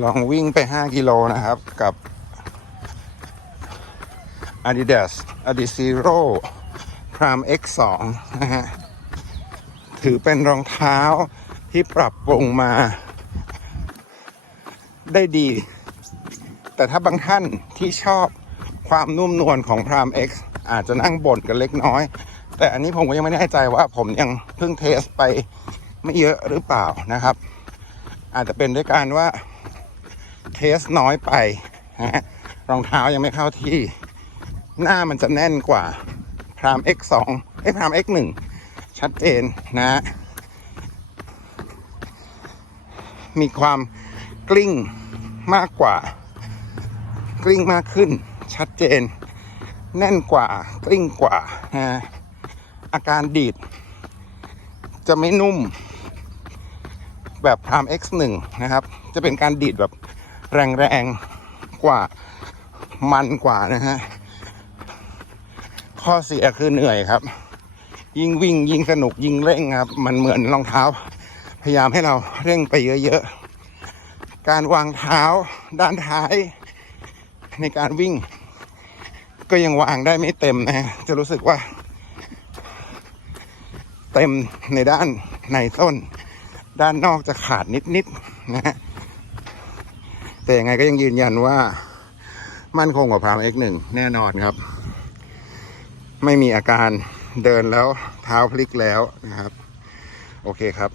ลองวิ่งไป 5 กิโลนะครับกับ Adidas Adizero Prime X2 นะฮะ ถือเป็นรองเท้าที่ปรับปรุงมา ได้ดี แต่ถ้าบางท่านที่ชอบความนุ่มนวลของ Prime X อาจจะนั่งบ่นกันเล็กน้อย แต่อันนี้ผมก็ยังไม่แน่ใจว่าผมยังเพิ่งเทสไปไม่เยอะหรือเปล่านะครับ อาจจะเป็นด้วยการว่า สน้อยไปรองเท้ายังไม่เข้าที่ หน้ามันจะแน่นกว่า Prime X2 ไอ้ Prime X1 ชัดเจนนะมีความกลิ้งมากกว่า กลิ้งมากขึ้น ชัดเจน แน่นกว่ากลิ้งกว่านะอาการดีด จะไม่นุ่ม แบบ Prime X1 นะครับ จะเป็นการดีดแบบ แรงๆกว่ามันกว่านะฮะ ข้อเสียคือเหนื่อยครับ ยิ่งวิ่งยิ่งสนุกยิ่งเร่งครับ มันเหมือนรองเท้า พยายามให้เราเร่งไปเยอะๆ การวางเท้าด้านท้าย ในการวิ่ง ก็ยังวางได้ไม่เต็มนะ จะรู้สึกว่า เต็มในด้านในต้น ด้านนอกจะขาดนิดๆนะฮะ แต่ยังไงก็ยังยืนยันว่า มั่นคงกว่าพราม X1 แน่นอนครับ ไม่มีอาการเดินแล้วเท้าพลิกแล้วนะครับ โอเคครับ